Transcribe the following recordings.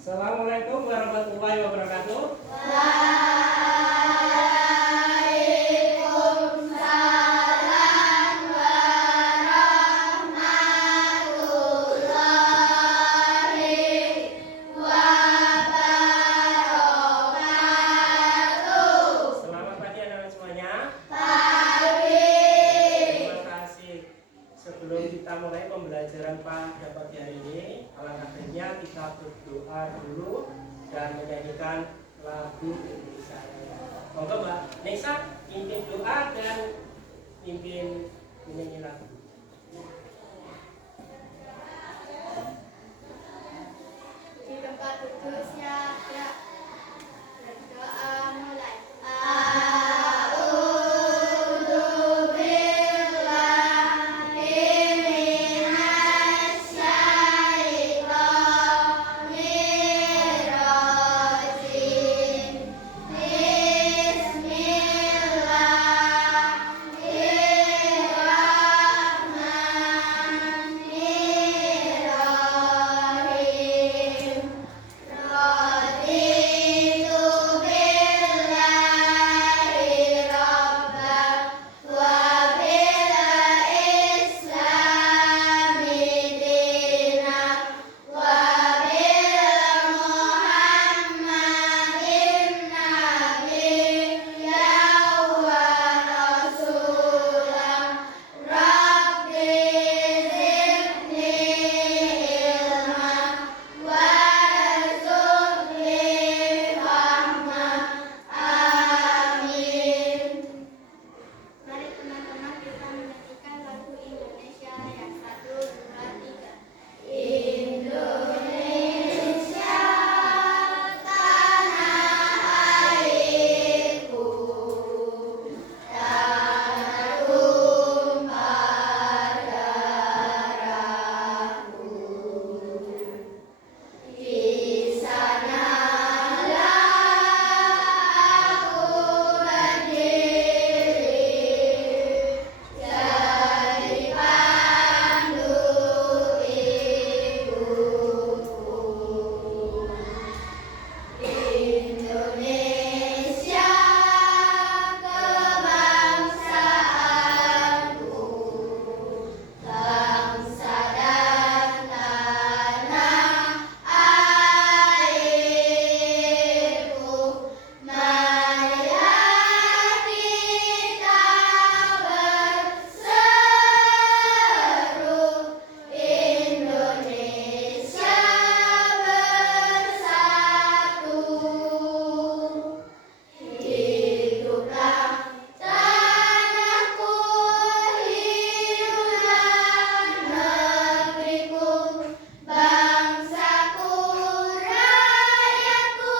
Assalamualaikum warahmatullahi wabarakatuh. Waalaikumsalam warahmatullahi wabarakatuh. Selamat pagi anak-anak semuanya. Pagi. Terima kasih. Sebelum kita mulai pembelajaran pada pagi hari ini, alangkah baiknya kita berdoa dulu dan menyanyikan lagu Indonesia Raya. Monggo Mbak Nesa pimpin doa dan pimpin menyanyi lagu. Di tempat duduknya ya. Berdoa mulai. Mari teman-teman kita menyanyikan lagu Indonesia Raya. 1, 2, 3. Indonesia tanah airku, tanah tumpah darahku. Di sanalah aku berdiri, jadi pandu hidupku. Indonesia kebangsaanku, bangsa dan tanah airku. Marilah kita berseru, Indonesia bersatu. Hiduplah tanahku, hiduplah negeriku, bangsaku, rakyatku,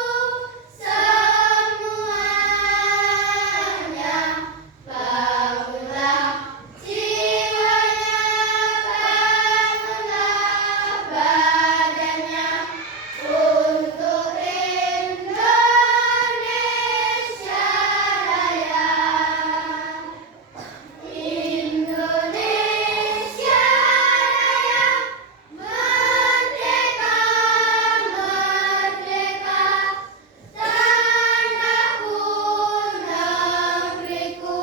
semuanya. Bangunlah jiwanya, bangunlah badannya, untuk Indonesia Raya. Indonesia Raya, merdeka, merdeka, tanahku, negeriku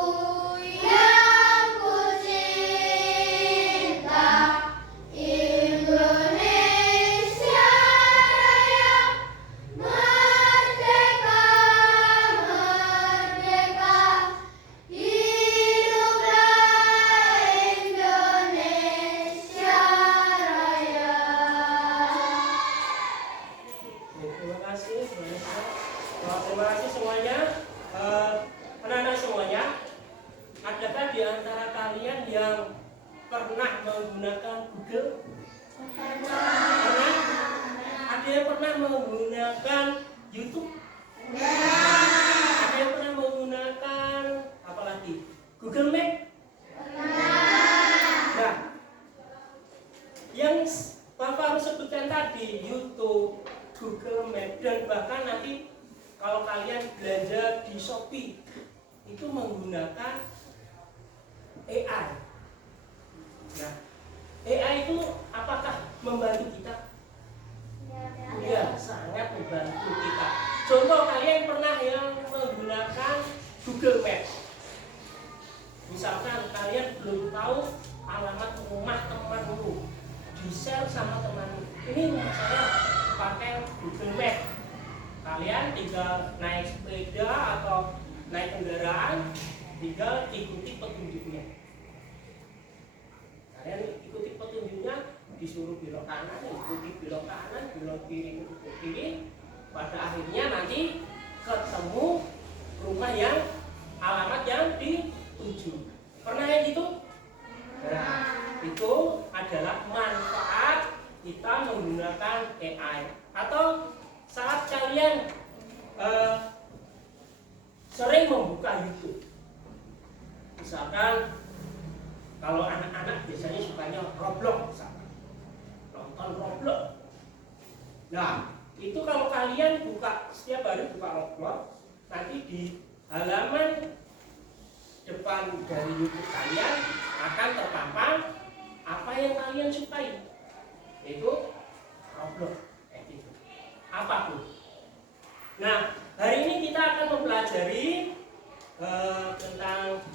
yang ku cinta. Indonesia Raya, merdeka, merdeka, hiduplah Indonesia Raya. Terima kasih semuanya. Terima kasih semuanya. Anak-anak semuanya, adakah di antara kalian yang pernah menggunakan Google? Pernah? Ada yang pernah menggunakan YouTube? Ada yang pernah menggunakan apa lagi? Google Map? Nah, yang Bapak sebutkan tadi, YouTube, Google Map, dan bahkan nanti kalau kalian belanja di Shopee itu menggunakan AI. Nah, AI itu apakah membantu kita? Ya, sangat Contoh, kalian pernah yang menggunakan Google Maps. Misalkan kalian belum tahu alamat rumah temanmu, di-share sama temanmu. Ini rumah saya pakai Google Maps. Kalian tinggal naik sepeda atau naik kendaraan, tinggal ikuti petunjuknya. Kalian ikuti petunjuknya, disuruh belok kanan, ikuti belok kanan, belok kiri, ikuti kiri. Pada akhirnya nanti ketemu rumah yang alamat yang dituju. Pernah ya gitu? Nah, itu adalah manfaat kita menggunakan AI. Atau saat kalian sering membuka YouTube, misalkan kalau anak-anak biasanya sukanya Roblox, misalkan nonton Roblox. Nah, itu kalau kalian buka setiap hari buka Roblox, nanti di halaman depan dari YouTube kalian akan terpampang apa yang kalian sukai, yaitu Roblox, gitu. Apapun. Nah, hari ini kita akan mempelajari tentang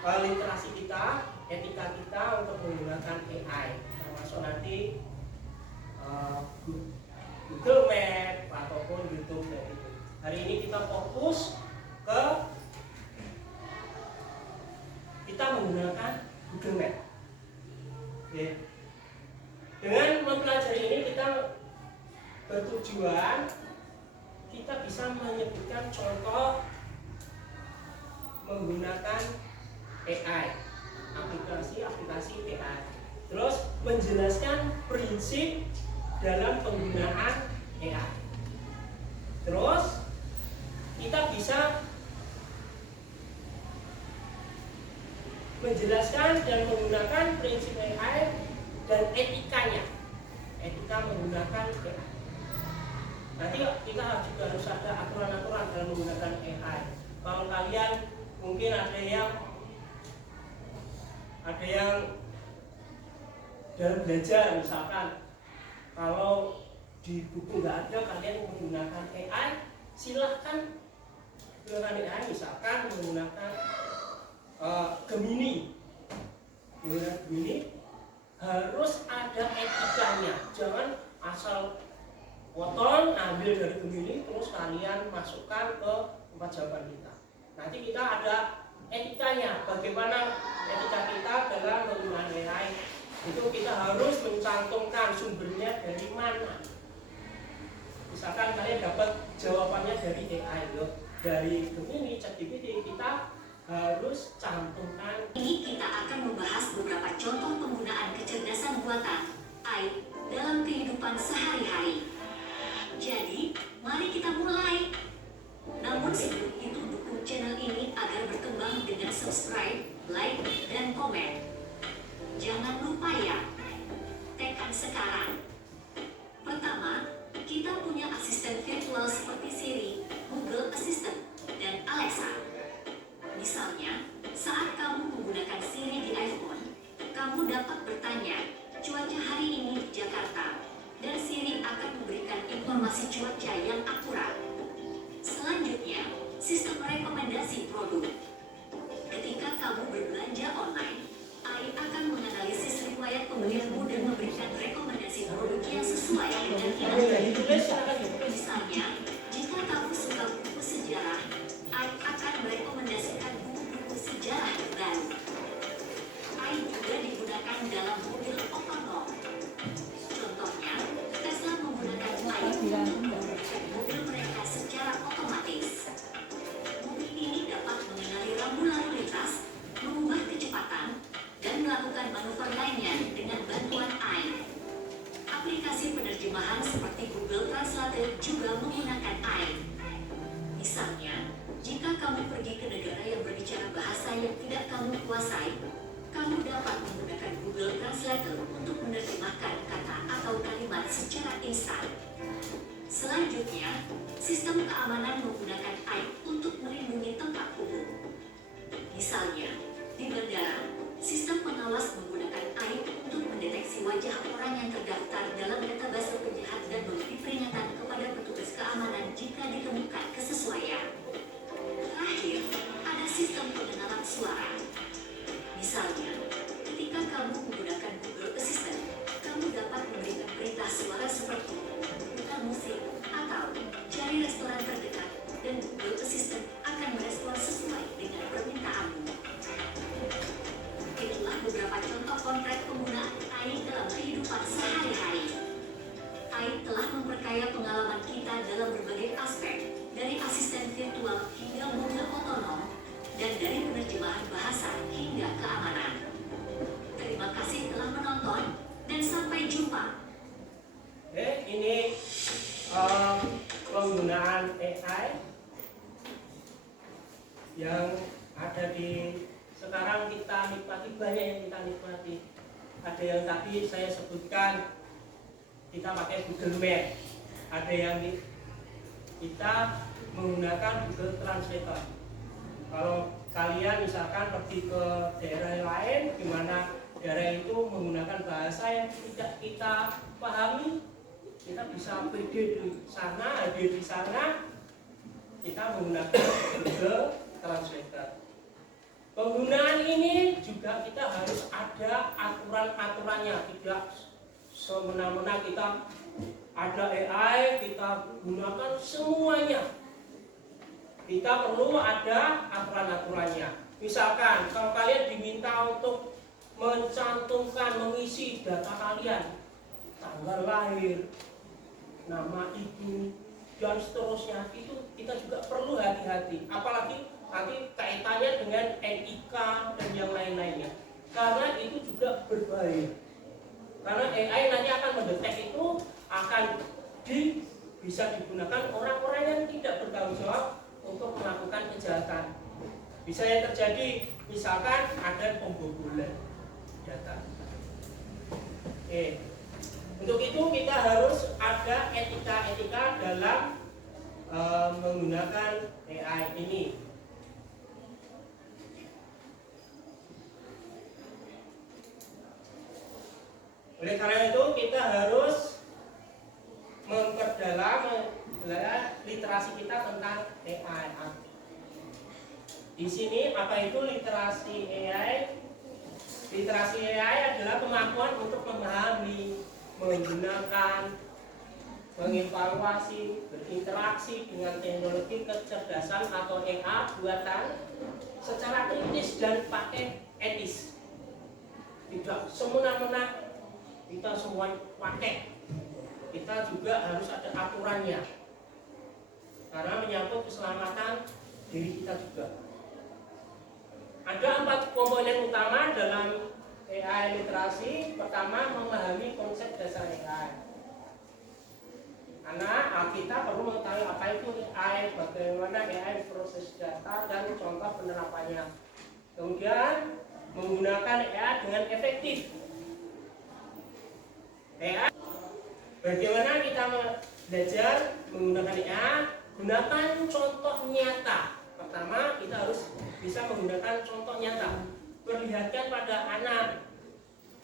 literasi kita, etika kita untuk menggunakan AI, termasuk nanti Google Map ataupun YouTube dan itu. Hari ini kita fokus ke kita menggunakan Google Map. Oke. Dengan mempelajari ini kita bertujuan kita bisa menyebutkan contoh menggunakan AI, aplikasi AI. Terus menjelaskan prinsip dalam penggunaan AI. Terus kita bisa menjelaskan dan menggunakan prinsip AI dan etikanya, etika menggunakan AI. Nanti kita juga harus ada aturan-aturan dalam menggunakan AI. Kalau kalian mungkin ada yang dalam belajar, misalkan kalau di buku nggak ada kalian menggunakan AI, silahkan menggunakan AI, misalkan menggunakan Gemini. Menggunakan Gemini harus ada etikanya, jangan asal potong ambil dari Gemini terus kalian masukkan ke tempat jawaban kita. Nanti kita ada etikanya, bagaimana etika kita dalam menggunakan AI. Itu kita harus mencantumkan sumbernya dari mana. Misalkan kalian dapat jawabannya dari AI, dari Gemini, ChatGPT, kita harus cantumkan. Ini kita akan membahas beberapa contoh penggunaan kecerdasan buatan AI dalam kehidupan sehari-hari. Jadi, mari kita mulai. Namun sebelum itu dukung channel ini agar berkembang dengan subscribe, like, dan komen. Jangan lupa ya, tekan sekarang. Pertama, kita punya asisten virtual seperti Siri, Google Assistant, dan Alexa. Misalnya, saat kamu menggunakan Siri di iPhone, kamu dapat bertanya, cuaca hari ini di Jakarta, dan Siri akan memberikan informasi cuaca yang akurat. Selanjutnya, sistem rekomendasi produk. Ketika kamu berbelanja online, AI akan menganalisis riwayat pembelianmu dan memberikan rekomendasi produk yang sesuai dengan kinerja. Misalnya, jika kamu suka buku sejarah, AI akan merekomendasikan buku-buku sejarah terbaru. AI juga digunakan dalam mobil otonom. Contohnya, Tesla menggunakan AI untuk mengendalikan mobil mereka secara otomatis. Mobil ini dapat mengenali rambu lalu lintas, mengubah kecepatan, dan melakukan manuver lainnya dengan bantuan AI. Aplikasi penerjemahan seperti Google Translate juga menggunakan AI. Misalnya, jika kamu pergi ke negara yang berbicara bahasa yang tidak kamu kuasai, kamu dapat menggunakan Google Translate untuk menerjemahkan kata atau kalimat secara instan. Selanjutnya, sistem keamanan menggunakan AI untuk melindungi tempat umum. Misalnya, di bandara, sistem pengawas menggunakan AI untuk mendeteksi wajah orang yang terdaftar dalam database penjahat dan suara seperti putar musik atau cari restoran terdekat, dan Google Assistant akan merespon sesuai dengan permintaanmu. Itulah beberapa contoh konkret penggunaan AI dalam kehidupan sehari-hari. AI telah memperkaya pengalaman kita dalam berbagai aspek, dari asisten virtual hingga mobil otonom, dan dari penerjemahan bahasa hingga keamanan. Terima kasih telah menonton, dan sampai jumpa. Ini penggunaan AI yang ada di sekarang kita nikmati, banyak yang kita nikmati. Ada yang tadi saya sebutkan, kita pakai Google Map. Ada yang kita menggunakan Google Translator. Kalau kalian misalkan pergi ke daerah lain, di mana daerah itu menggunakan bahasa yang tidak kita pahami, kita bisa PD di sana, hadir di sana, kita menggunakan Google Translator. Penggunaan ini juga kita harus ada aturan-aturannya, tidak semena-mena kita ada AI, kita gunakan semuanya. Kita perlu ada aturan-aturannya. Misalkan kalau kalian diminta untuk mencantumkan, mengisi data kalian, tanggal lahir, nama ibu, dan seterusnya, itu kita juga perlu hati-hati. Apalagi nanti kaitannya dengan NIK dan yang lain-lainnya. Karena itu juga berbahaya. Karena AI nanti akan mendetek itu, akan bisa digunakan orang-orang yang tidak bertanggung jawab untuk melakukan kejahatan. Bisa yang terjadi, misalkan ada pembobolan data. Untuk itu kita harus ada etika-etika dalam menggunakan AI ini. Oleh karena itu kita harus memperdalam literasi kita tentang AI. Di sini apa itu literasi AI? Literasi AI adalah kemampuan untuk memahami, menggunakan, mengevaluasi, berinteraksi dengan teknologi kecerdasan atau AI buatan secara kritis dan pakai etis. Tidak semena-mena kita semua pakai. Kita juga harus ada aturannya. Karena menyangkut keselamatan diri kita juga. Ada 4 komponen utama dalam AI literasi. Pertama, memahami konsep dasar AI. Karena kita perlu mengetahui apa itu AI, bagaimana AI proses data, dan contoh penerapannya. Kemudian, menggunakan AI dengan efektif. AI, bagaimana kita belajar menggunakan AI? Gunakan contoh nyata. Pertama, kita harus bisa menggunakan contoh nyata. Perlihatkan pada anak,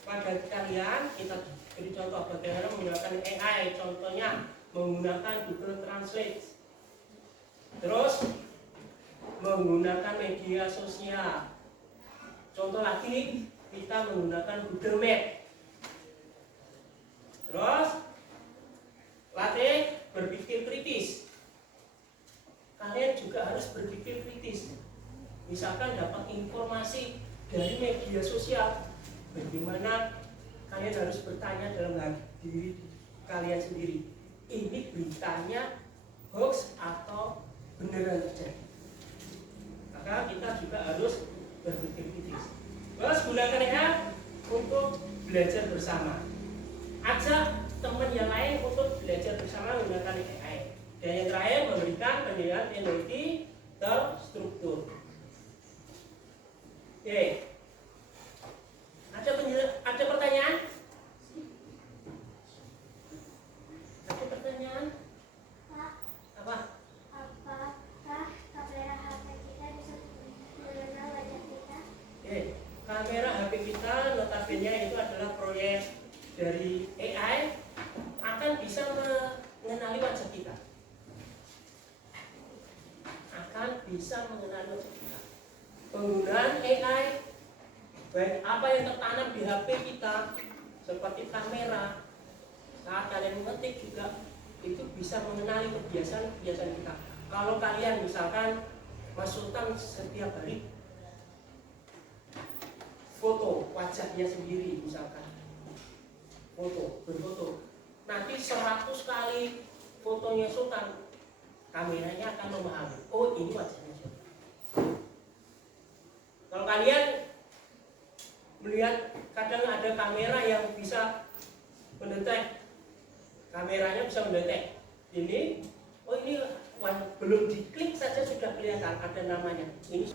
pada kalian, kita beri contoh bagaimana menggunakan AI. Contohnya menggunakan Google Translate. Terus menggunakan media sosial. Contoh lagi, kita menggunakan Google Map. Terus latih berpikir kritis. Kalian juga harus berpikir kritis. Misalkan dapat informasi dari media sosial, bagaimana kalian harus bertanya dalam hati diri kalian sendiri, ini beritanya hoax atau beneran terjadi. Maka kita juga harus berpikir kritis. Terus gunakan AI untuk belajar bersama. Ajak teman yang lain untuk belajar bersama menggunakan AI. Dan yang terakhir, memberikan penilaian teknologi terstruktur. Oke. Ada pertanyaan? Ada pertanyaan? Pak, Apa? apakah kamera HP kita bisa mengenal wajah kita? Oke. Kamera HP kita notabene itu adalah proyek dari AI, akan bisa mengenali wajah kita. Bisa mengenali wajah kita. Penggunaan AI, baik apa yang tertanam di HP kita, seperti kamera, Saat kalian mengetik juga itu bisa mengenali kebiasaan-kebiasaan kita. Kalau kalian misalkan Mas Sultan setiap hari foto wajahnya sendiri, misalkan berfoto, nanti 100 kali fotonya Sultan, kameranya akan memahami, oh ini wajahnya Sultan. Kalau kalian melihat kadang ada kamera yang bisa mendetek, kameranya bisa mendetek ini, oh ini belum diklik saja sudah kelihatan ada namanya ini.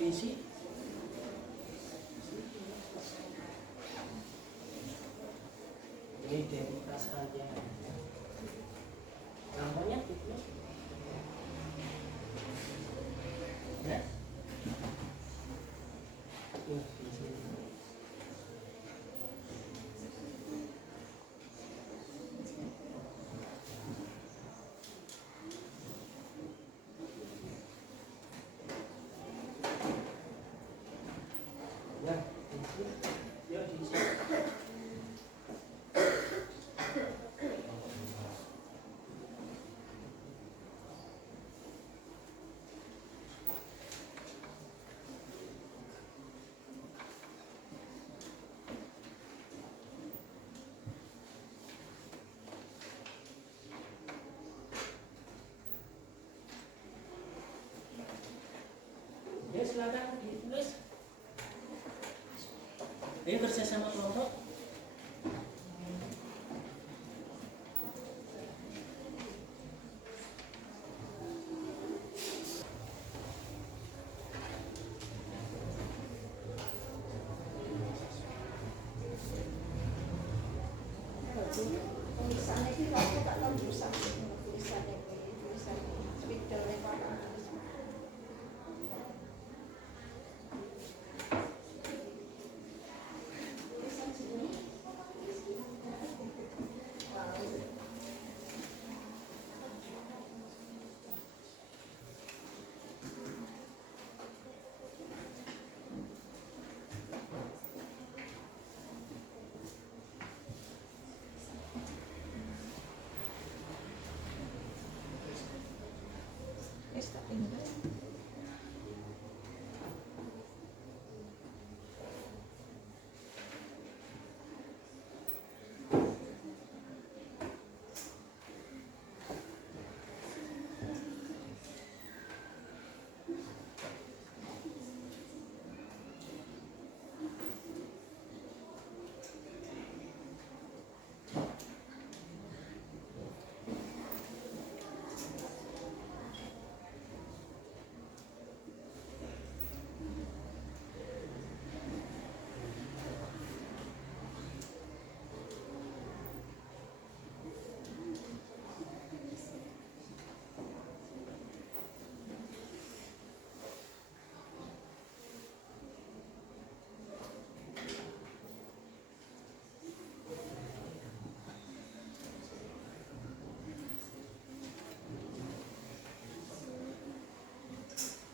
Diisi. Ini identitas saja. Namanya itu. Ya. Di sini. Ya, ya diisi. Ya silakan ditulis. Ayo kerja sama kelompok. Tulisannya itu aku tak tahu tulisannya spidolnya apa. Tulisan sini.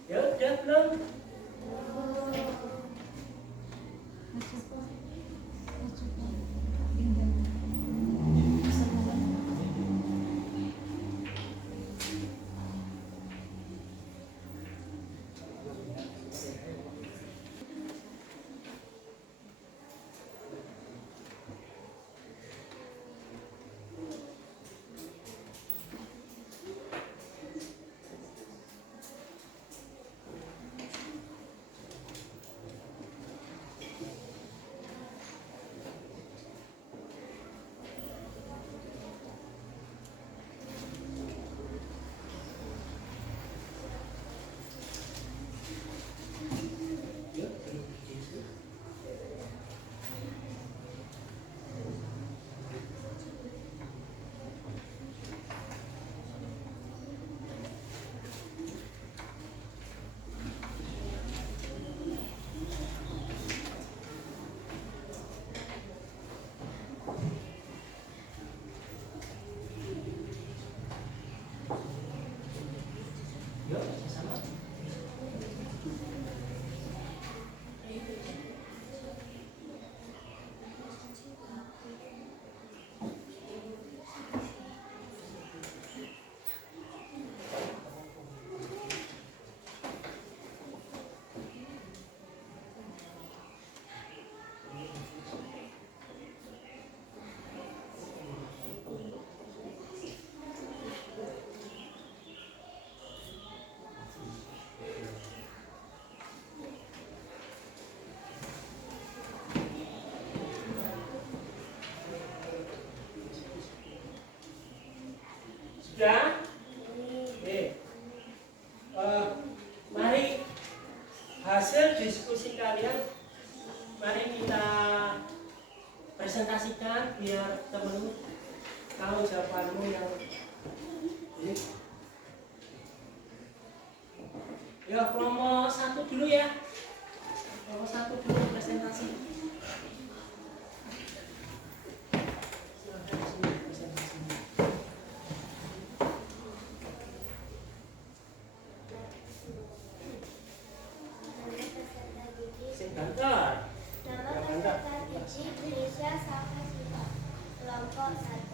Ya udah belum? hasil diskusi kalian mari kita presentasikan biar temen tahu jawabanmu yang ini. Ya kelompok 1 dulu ya. Kelompok 1 dulu presentasi. Silakan sini presentasinya. Sing gantar. Nama peserta didik Indonesia Saka Siva. Kelompok 1.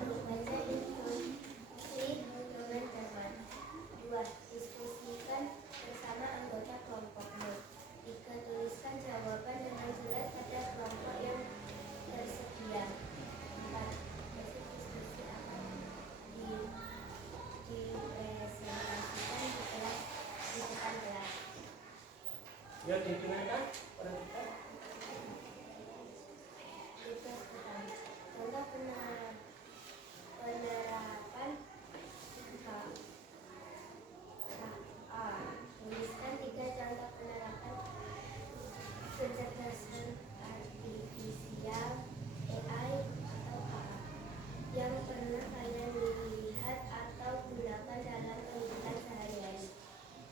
Baca instruksi dengan cermat. 2. Diskusikan bersama anggota kelompokmu. 3. Tuliskan jawaban dengan jelas pada kelompok yang tersedia. 4. Hasil diskusi akan dipresentasikan di kelas di depan kelas. Ya digunakan perhatikan. Tugas pertama. Contoh penerapan KA. Tuliskan 3 contoh penerapan kecerdasan artifisial AI atau KA yang pernah kalian lihat atau gunakan dalam kehidupan sehari-hari.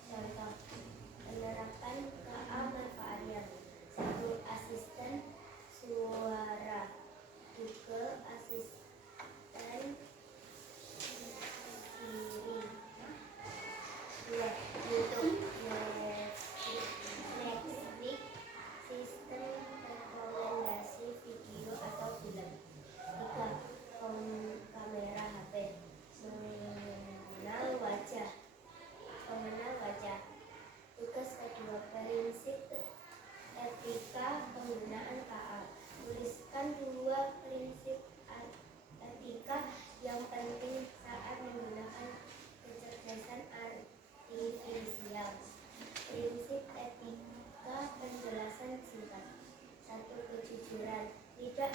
Contoh penerapan KA manfaatnya. 1. Asisten suara Google, asisten Siri. 2. YouTube, Netflix, sistem rekomendasi video atau film. 3. Kamera HP, pengenal wajah. Tugas kedua, prinsip etika penggunaan KA. Tuliskan 2 prinsip etika yang penting saat menggunakan kecerdasan artifisial. Prinsip etika penjelasan singkat. 1. Kejujuran, tidak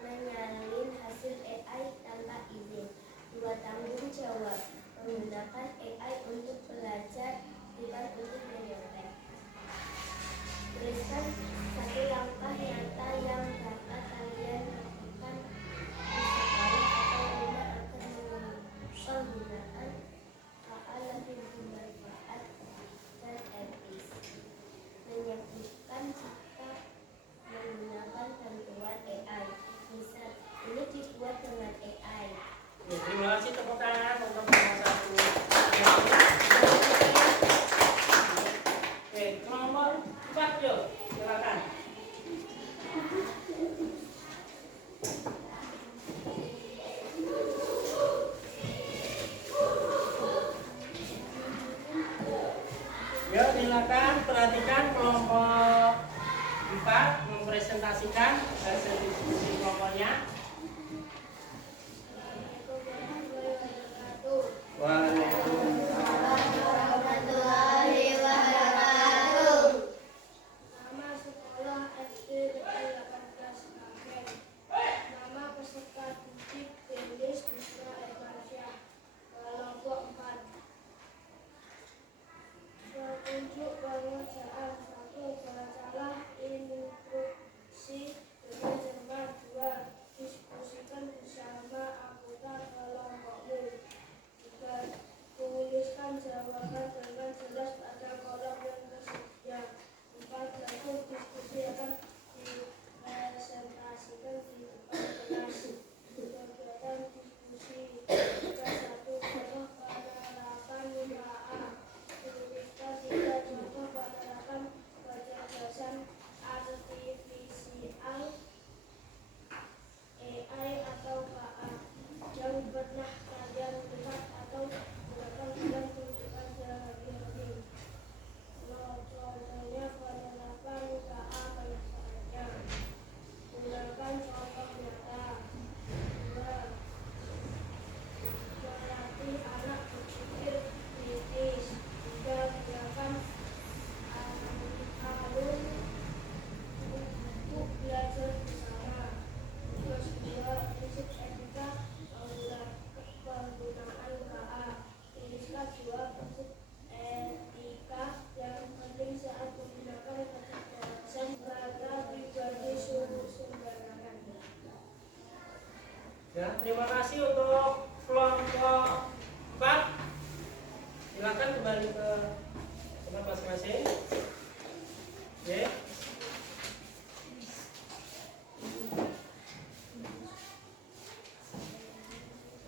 menyalin hasil AI tanpa izin. 2. Tanggung jawab, menggunakan AI untuk belajar bukan untuk menyontek. Tuliskan 1 langkah nyata yang dapat kalian lakukan di sekolah atau rumah agar penggunaan KA lebih bermanfaat dan etis. Menyebutkan jika menggunakan bantuan AI. Misal, ini dibuat dengan AI. Ya, terima kasih tepuk tangan untuk kelompok 1. Oke, kelompok 4 yuk, silakan. Yuk silakan perhatikan kelompok 4 mempresentasikan hasil diskusi kelompoknya. Warahmatullahi wabarakatuh. Nama sekolah SD Negeri 18 Sragen. Nama peserta didik Denis Bisma Irmansyah. Kelompok 4. Petunjuk pengerjaan. 1. Bacalah instruksi dengan cermat. 2. masing-masing. Oke.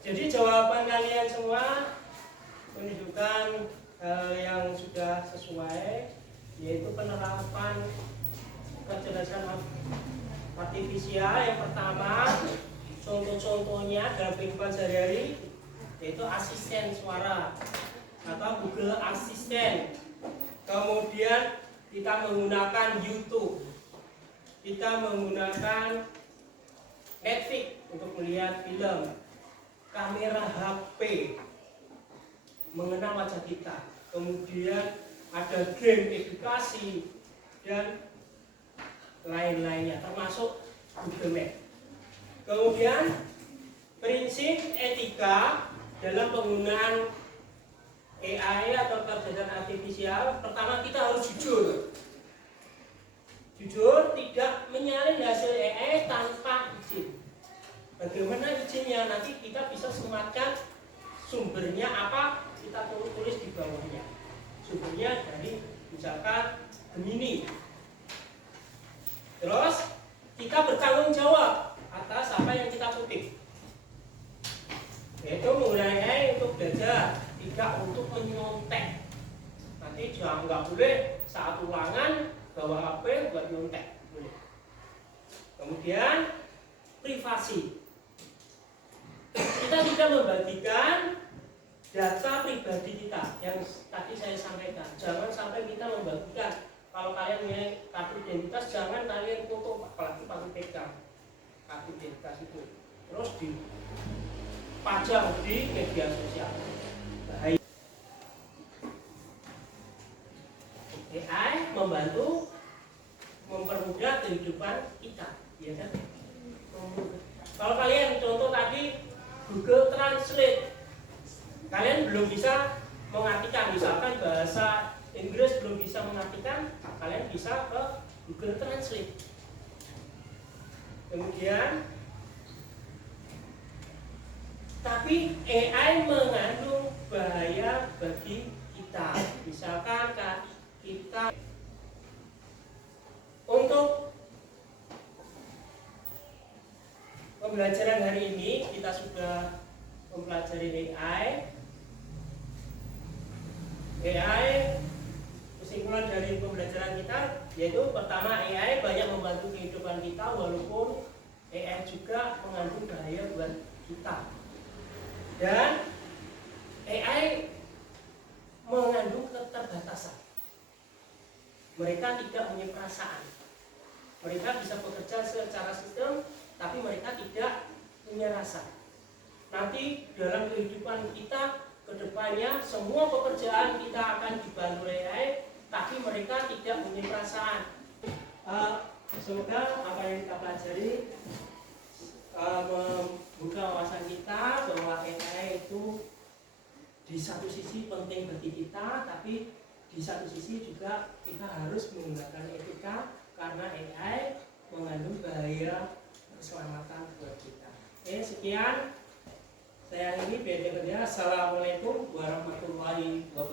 Jadi jawaban kalian semua menunjukkan yang sudah sesuai, yaitu penerapan kecerdasan artifisial. Yang pertama, contoh-contohnya dalam kehidupan sehari-hari yaitu asisten suara atau Google Assistant. Kemudian kita menggunakan YouTube, kita menggunakan Netflix untuk melihat film, kamera HP mengenal wajah kita, kemudian ada game edukasi dan lain-lainnya termasuk Google Map. Kemudian prinsip etika dalam penggunaan AI atau kecerdasan artifisial, pertama kita harus jujur. Jujur, tidak menyalin hasil AI tanpa izin. Bagaimana izinnya? Nanti kita bisa sematkan sumbernya apa, kita tulis di bawahnya. Sumbernya dari misalkan Gemini. Terus kita bertanggung jawab atas apa yang kita kutip, yaitu menggunakan AI untuk belajar, tidak untuk menyontek. Nanti jangan, nggak boleh saat ulangan bawa HP buat nyontek. Boleh. Kemudian privasi. Kita tidak membagikan data pribadi kita yang tadi saya sampaikan. Jangan sampai kita membagikan. Kalau kalian punya kartu identitas, jangan kalian foto, apalagi pakai PK kartu identitas itu, terus dipajang di media sosial. Bahaya. AI membantu mempermudah kehidupan kita, ya kan? Kalau kalian contoh tadi Google Translate, kalian belum bisa mengartikan, misalkan bahasa Inggris belum bisa mengartikan, kalian bisa ke Google Translate. Kemudian, tapi AI mengandung bahaya bagi kita. Misalkan kita untuk pembelajaran hari ini kita sudah mempelajari AI. Kesimpulan dari pembelajaran kita yaitu pertama, AI banyak membantu kehidupan kita, walaupun AI juga mengandung bahaya buat kita. Dan AI mengandung keterbatasan. Mereka tidak punya perasaan. Mereka bisa bekerja secara sistem, tapi mereka tidak punya rasa. Nanti dalam kehidupan kita kedepannya, semua pekerjaan kita akan dibantu AI, tapi mereka tidak punya perasaan. Semoga apa yang kita pelajari membuka wawasan kita bahwa AI itu di satu sisi penting bagi kita, tapi di satu sisi juga kita harus menggunakan etika, karena AI mengandung bahaya keselamatan buat kita. Oke, sekian saya ini BDPD. Assalamualaikum warahmatullahi wabarakatuh.